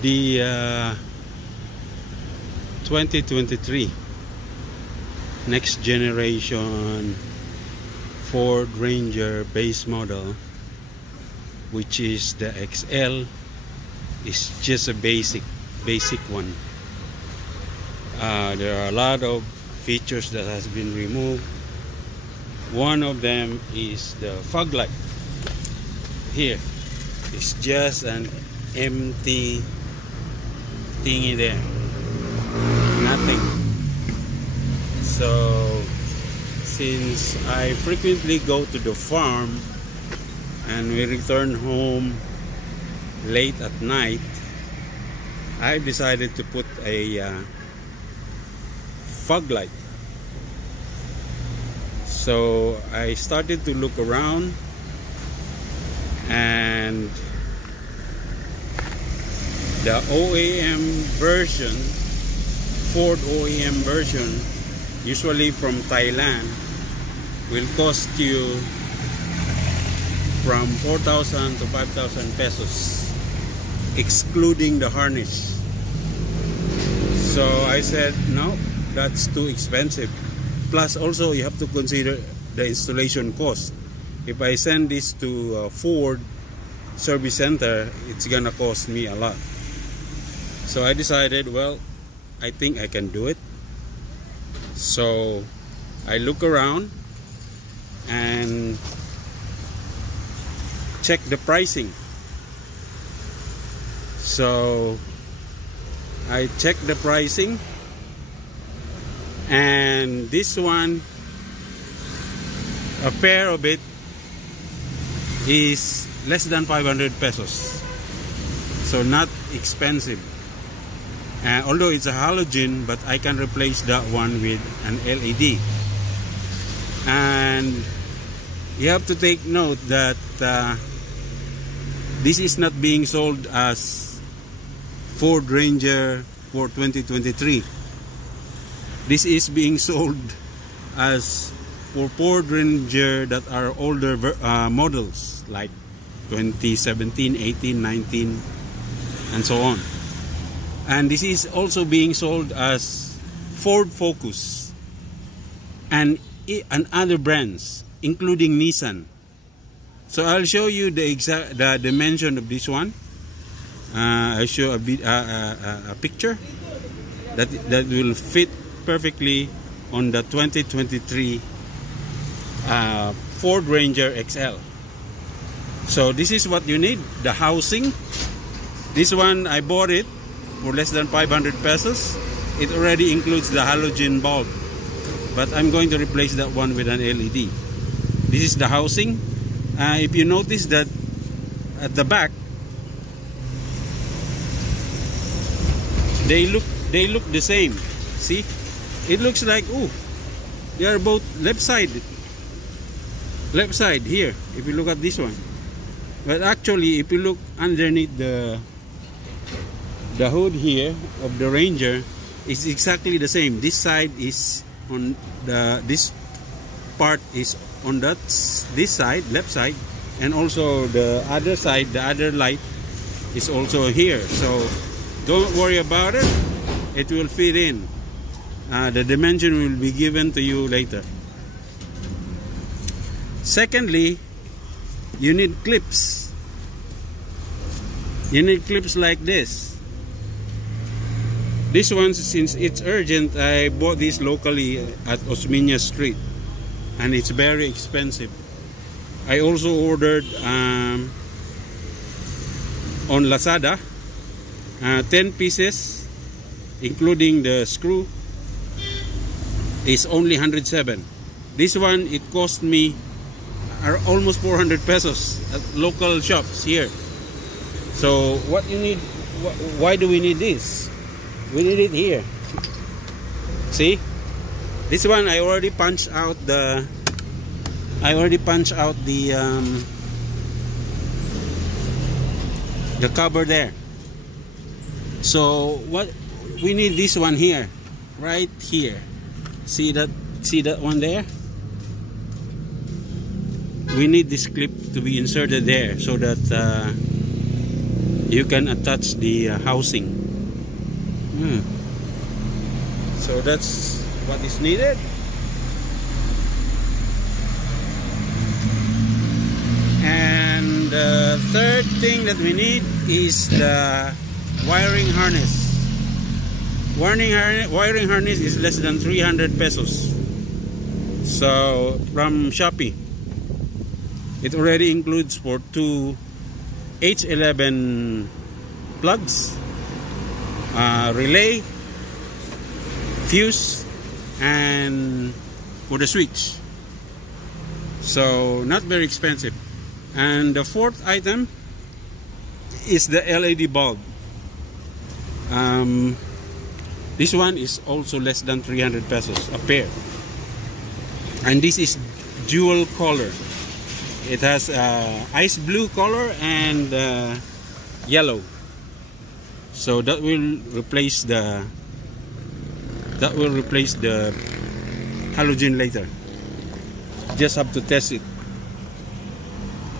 The 2023 next generation Ford Ranger base model, which is the XL, is just a basic one. There are a lot of features that has been removed. One of them is the fog light. Here it's just an empty thingy there, nothing. So since I frequently go to the farm and we return home late at night, I decided to put a fog light. So I started to look around, and the OEM version, Ford OEM version, usually from Thailand, will cost you from 4,000 to 5,000 pesos, excluding the harness. So I said, no, that's too expensive. Plus also you have to consider the installation cost. If I send this to Ford service center, it's gonna cost me a lot. So I decided, well, I think I can do it. So I look around and check the pricing. So I checked the pricing, and this one, a pair of it is less than 500 pesos, so not expensive. Although it's a halogen, but I can replace that one with an LED. And you have to take note that this is not being sold as Ford Ranger for 2023. This is being sold as for Ford Ranger that are older models, like 2017, 18, 19, and so on. And this is also being sold as Ford Focus and other brands, including Nissan. So I'll show you the exact dimension of this one. I'll show a picture that will fit perfectly on the 2023 Ford Ranger XL. So this is what you need. The housing. This one I bought it for less than 500 pesos. It already includes the halogen bulb, but I'm going to replace that one with an LED. This is the housing. If you notice that at the back, they look the same. See, it looks like, oh, they are both left side here, if you look at this one. But actually, if you look underneath the hood here of the Ranger, it's exactly the same. This side is on this part is on this side, left side, and also the other side, the other light is also here. So don't worry about it. It will fit in. The dimension will be given to you later. Secondly, you need clips. You need clips like this. This one, since it's urgent, I bought this locally at Osmeña Street, and it's very expensive. I also ordered on Lazada 10 pieces, including the screw, is only 107. This one, it cost me almost 400 pesos at local shops here. So what you need, why do we need this? We need it here. See, this one I already punched out the cover there. So what we need, this one here, right here. See that one there? We need this clip to be inserted there so that you can attach the housing. So that's what is needed. And the third thing that we need is the wiring harness. Wiring harness is less than 300 pesos. So from Shopee, it already includes for 2 H11 plugs, relay, fuse, and for the switch. So not very expensive. And the fourth item is the LED bulb. This one is also less than 300 pesos a pair. And this is dual color. It has ice blue color and yellow. So that will replace the halogen later. Just have to test it.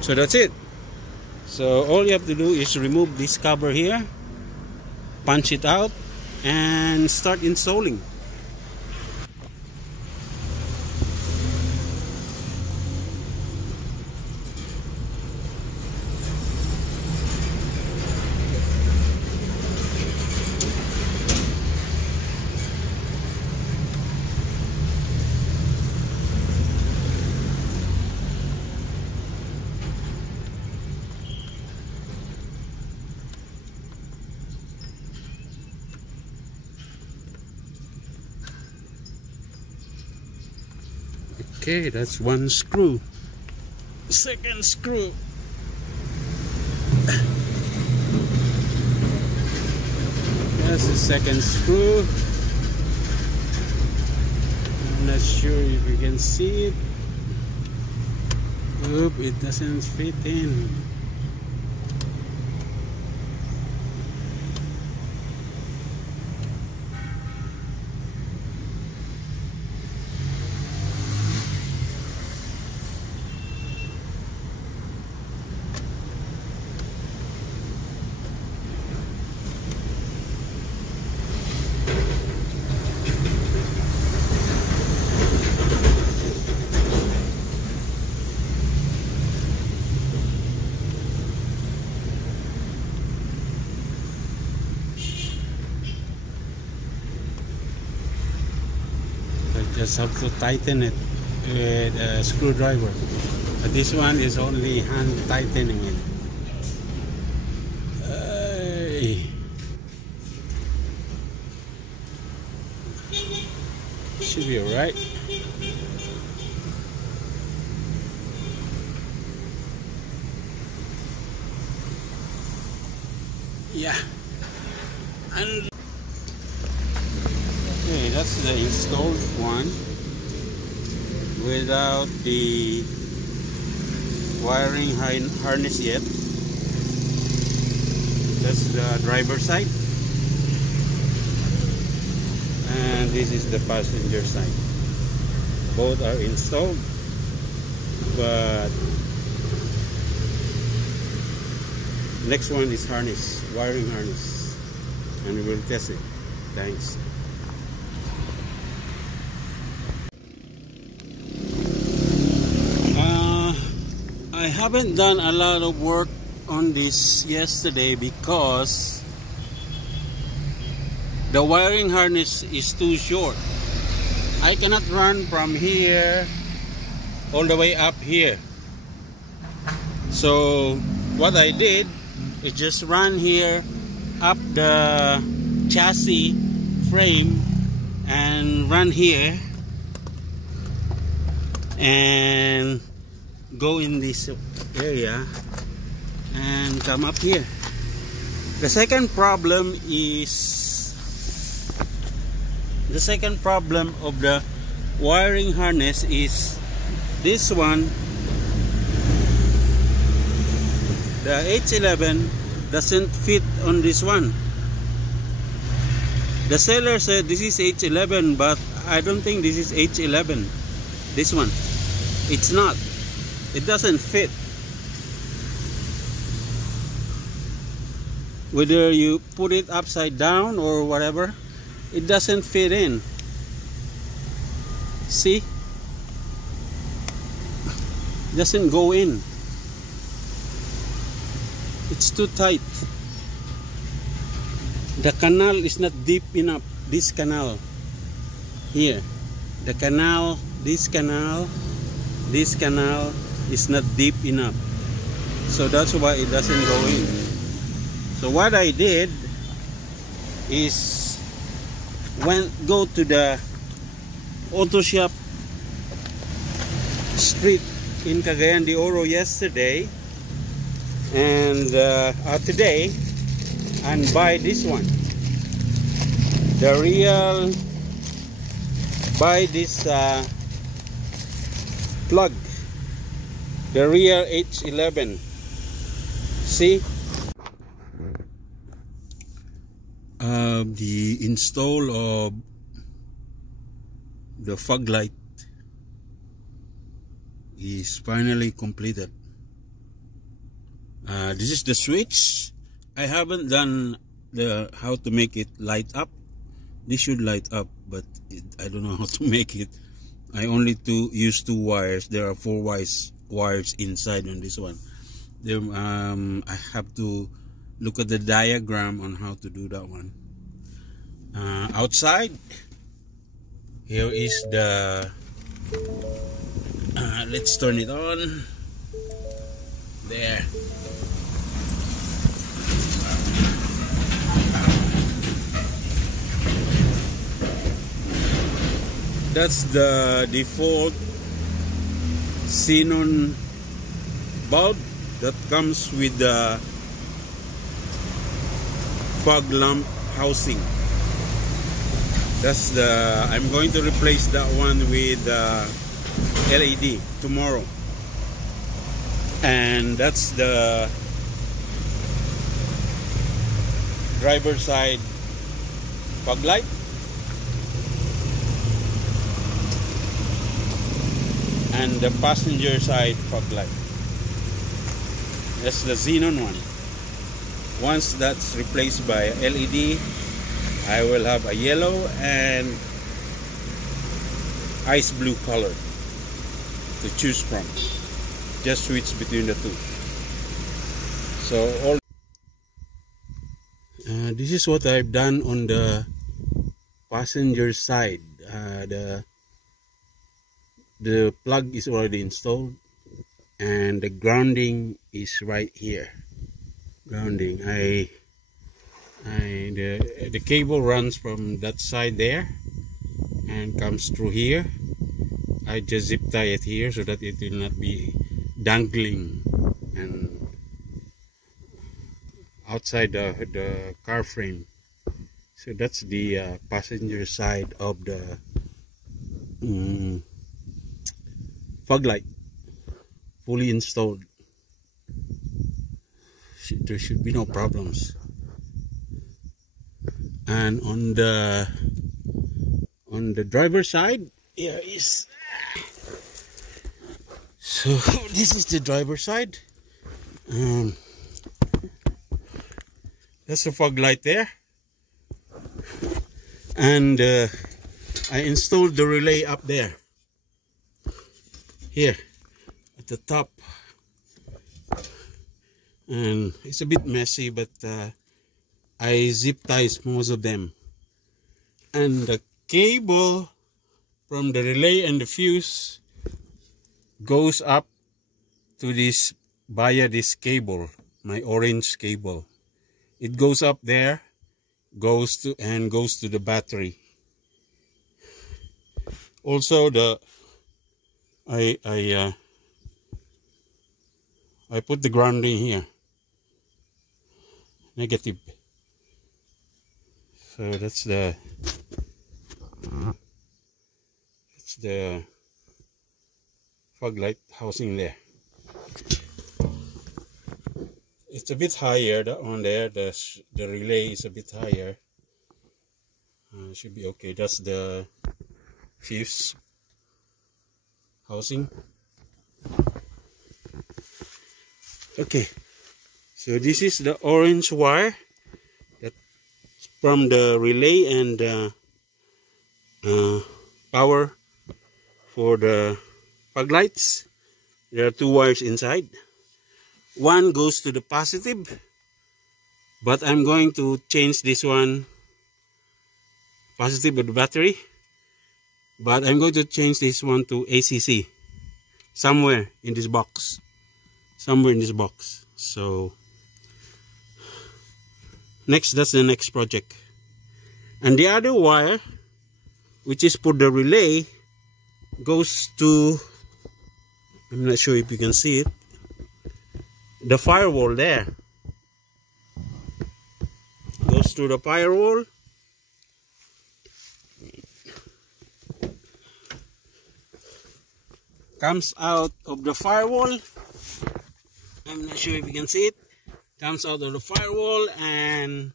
So that's it. So all you have to do is remove this cover here, punch it out, and start installing. Okay, that's one screw. Second screw. That's the second screw. I'm not sure if you can see it. Oop, it doesn't fit in. Just have to tighten it with a screwdriver. But this one is only hand tightening it. Should be alright. Yeah. And okay, that's the installed one without the wiring harness yet. That's the driver side, and this is the passenger side. Both are installed, but next one is harness, wiring harness, and we will test it. Thanks. I haven't done a lot of work on this yesterday because the wiring harness is too short. I cannot run from here all the way up here. So what I did is just run here up the chassis frame and run here and go in this area and come up here. The second problem of the wiring harness is this one. The H11 doesn't fit on this one. The seller said this is H11, but I don't think this is H11. This one, it's not. It doesn't fit. whether you put it upside down or whatever, it doesn't fit in. See, doesn't go in. It's too tight. The canal is not deep enough. This canal here, the canal, this canal is not deep enough, so that's why it doesn't go in. So what I did is go to the auto shop street in Cagayan de Oro yesterday and today, and buy this one, the real, buy this plug, the real H11. See, the install of the fog light is finally completed. This is the switch. I haven't done the how to make it light up. This should light up, but I don't know how to make it. I only use two wires. There are 4 wires inside on this one. I have to look at the diagram on how to do that one. Outside, here is the let's turn it on. There. That's the default xenon bulb that comes with the fog lamp housing. That's the, I'm going to replace that one with LED tomorrow. And that's the driver side fog light. And the passenger side fog light. That's the xenon one. Once that's replaced by LED, I will have a yellow and ice blue color to choose from. Just switch between the two. So all this is what I've done on the passenger side. The plug is already installed and the grounding is right here. Grounding. The cable runs from that side there and comes through here. I just zip tie it here so that it will not be dangling and outside the car frame. So that's the passenger side of the fog light, fully installed. There should be no problems. And on the driver's side, here is. So this is the driver's side. That's the fog light there. And I installed the relay up there. Here at the top, and it's a bit messy, but I zip ties most of them, and the cable from the relay and the fuse goes up to this via this cable, my orange cable. It goes up there, goes to the battery. Also I put the grounding here, negative. So that's the fog light housing there. It's a bit higher, that one there. The relay is a bit higher. Should be okay. That's the fuse housing. Okay, so this is the orange wire from the relay and power for the fog lights. There are two wires inside. One goes to the positive, but I'm going to change this one, positive of the battery, but I'm going to change this one to ACC somewhere in this box, so that's the next project. And the other wire, which is for the relay, goes to, I'm not sure if you can see it, the firewall there. Goes to the firewall. Comes out of the firewall. I'm not sure if you can see it. Comes out of the firewall and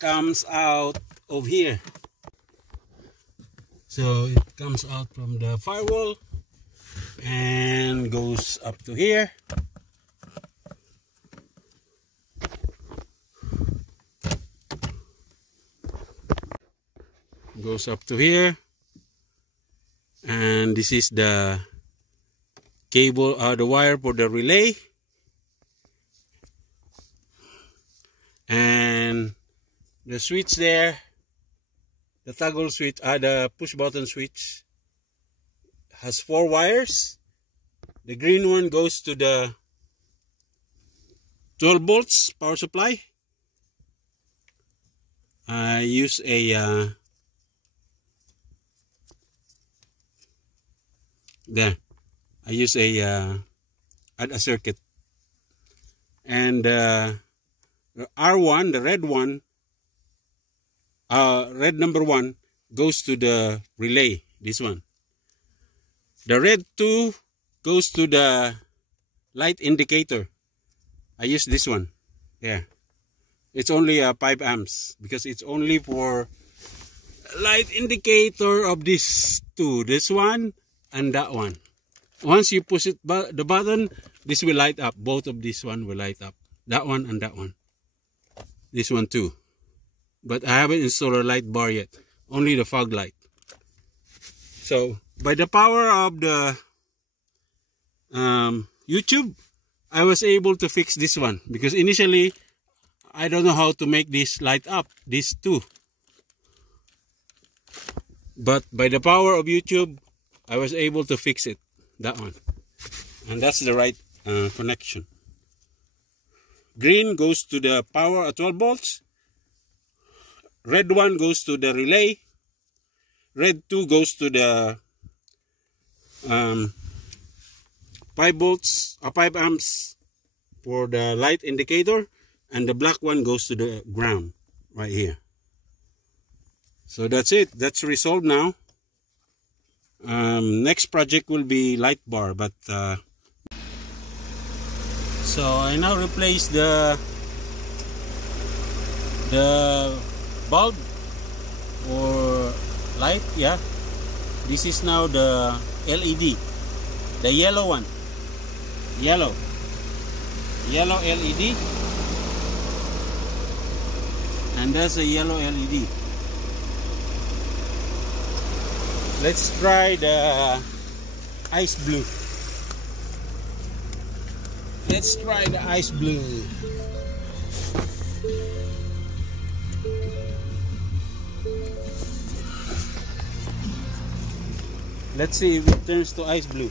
comes out of here. So it comes out from the firewall and goes up to here. Goes up to here, and this is the cable, the wire for the relay, and the switch there, the toggle switch, the push button switch, has 4 wires. The green one goes to the 12 volts power supply. I use a add a circuit, and the R1, the red one, red number 1 goes to the relay, this one. The red 2 goes to the light indicator. I use this one. Yeah, it's only 5 amps because it's only for light indicator of these two, this one and that one. Once you push it the button, this will light up. Both of this one will light up. That one and that one. This one too. But I haven't installed a light bar yet. Only the fog light. So by the power of the YouTube, I was able to fix this one, because initially I don't know how to make this light up, these two. But by the power of YouTube, I was able to fix it, that one. And that's the right connection. Green goes to the power at 12 volts. Red one goes to the relay. Red 2 goes to the 5 volts or 5 amps for the light indicator, and the black one goes to the ground right here. So that's it. That's resolved now. Next project will be light bar, but so I now replace the bulb or light. Yeah, this is now the LED, the yellow one, yellow LED, and that's a yellow LED. Let's try the ice blue. Let's try the ice blue. Let's see if it turns to ice blue.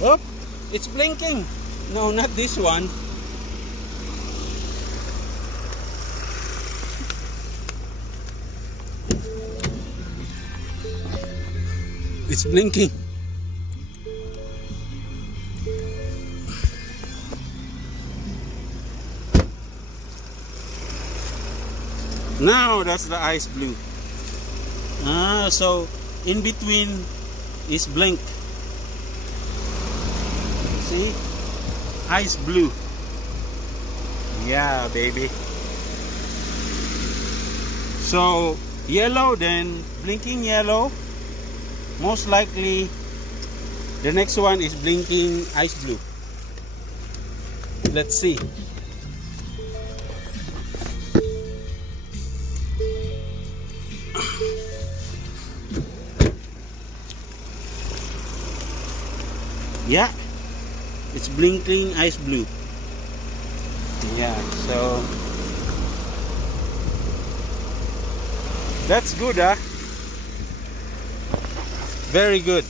Oh, it's blinking. No, not this one. It's blinking. Now that's the ice blue. So in between is blink. See? Ice blue. Yeah, baby. So yellow, then blinking yellow. Most likely the next one is blinking ice blue. Let's see. Yeah, it's blinking ice blue. Yeah, so that's good, huh? Very good.